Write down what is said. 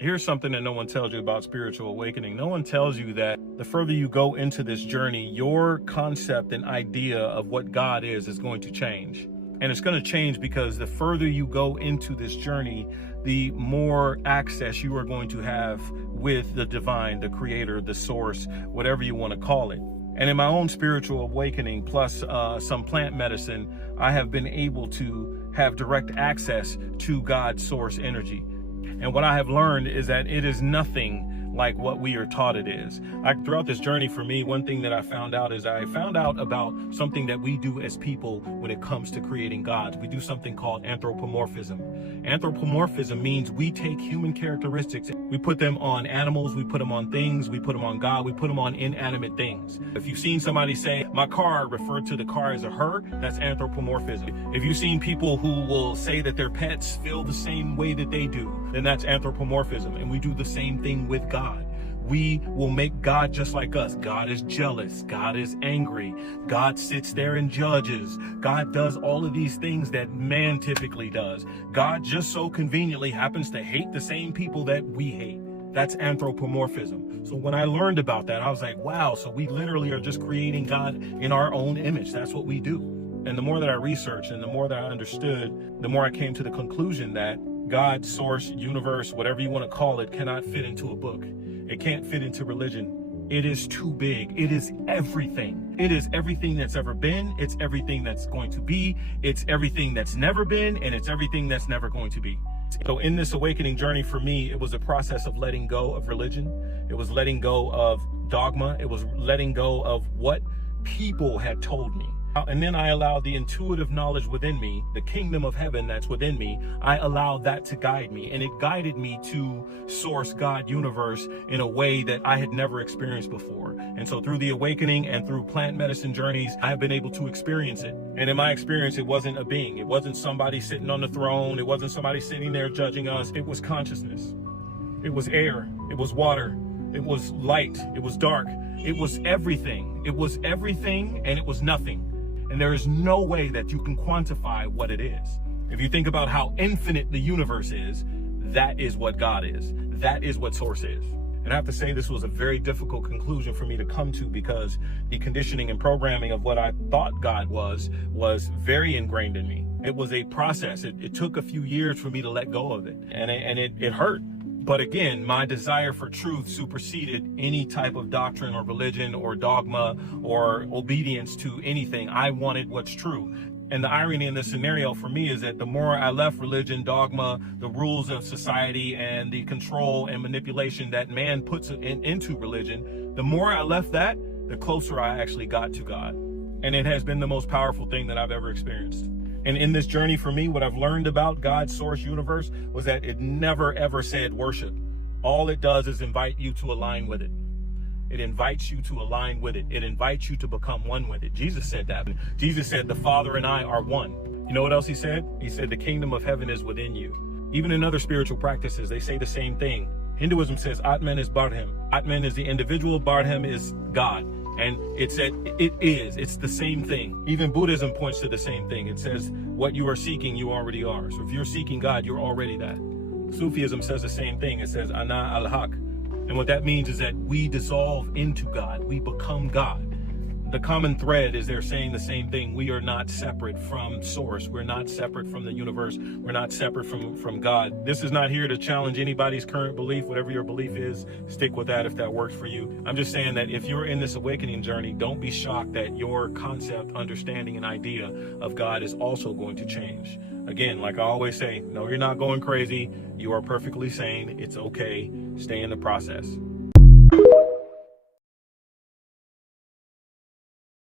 Here's something that no one tells you about spiritual awakening. No one tells you that the further you go into this journey, your concept and idea of what God is going to change. And it's going to change because the further you go into this journey, the more access you are going to have with the divine, the creator, the source, whatever you want to call it. And in my own spiritual awakening, plus some plant medicine, I have been able to have direct access to God's source energy. And what I have learned is that it is nothing like what we are taught it is. Throughout this journey for me, one thing that I found out is I found out about something that we do as people when it comes to creating gods. We do something called anthropomorphism. Anthropomorphism means we take human characteristics, we put them on animals, we put them on things, we put them on God, we put them on inanimate things. If you've seen somebody say, my car, refer to the car as a her, that's anthropomorphism. If you've seen people who will say that their pets feel the same way that they do, then that's anthropomorphism. And we do the same thing with God. We will make God just like us. God is jealous. God is angry. God sits there and judges. God does all of these things that man typically does. God just so conveniently happens to hate the same people that we hate. That's anthropomorphism. So when I learned about that, I was like, wow, so we literally are just creating God in our own image. That's what we do. And the more that I researched and the more that I understood, the more I came to the conclusion that God, source, universe, whatever you want to call it, cannot fit into a book. It can't fit into religion. It is too big. It is everything. It is everything that's ever been. It's everything that's going to be. It's everything that's never been, and it's everything that's never going to be. So in this awakening journey for me, it was a process of letting go of religion. It was letting go of dogma. It was letting go of what people had told me. And then I allowed the intuitive knowledge within me, the kingdom of heaven that's within me, I allowed that to guide me. And it guided me to source, God, universe in a way that I had never experienced before. And so through the awakening and through plant medicine journeys, I have been able to experience it. And in my experience, it wasn't a being. It wasn't somebody sitting on the throne. It wasn't somebody sitting there judging us. It was consciousness. It was air. It was water. It was light. It was dark. It was everything. It was everything and it was nothing. And there is no way that you can quantify what it is. If you think about how infinite the universe is, that is what God is. That is what source is. And I have to say this was a very difficult conclusion for me to come to because the conditioning and programming of what I thought God was very ingrained in me. It was a process. It took a few years for me to let go of it. And it hurt. But again, my desire for truth superseded any type of doctrine or religion or dogma or obedience to anything. I wanted what's true. And the irony in this scenario for me is that the more I left religion, dogma, the rules of society, and the control and manipulation that man puts into religion, the more I left that, the closer I actually got to God. And it has been the most powerful thing that I've ever experienced. And in this journey for me, what I've learned about God's source universe was that it never ever said worship. All it does is invite you to align with it. It invites you to align with it. It invites you to become one with it. Jesus said that. Jesus said, the Father and I are one. You know what else he said? He said, the kingdom of heaven is within you. Even in other spiritual practices, they say the same thing. Hinduism says Atman is Bardham. Atman is the individual, Bardham is God. And it said, it's the same thing. Even Buddhism points to the same thing. It says, what you are seeking, you already are. So if you're seeking God, you're already that. Sufism says the same thing. It says, Ana al-Haq. And what that means is that we dissolve into God. We become God. The common thread is they're saying the same thing. We are not separate from source. We're not separate from the universe. We're not separate from God. This is not here to challenge anybody's current belief. Whatever your belief is, stick with that if that works for you. I'm just saying that if you're in this awakening journey, don't be shocked that your concept, understanding, and idea of God is also going to change. Again, like I always say, no, you're not going crazy. You are perfectly sane. It's okay. Stay in the process.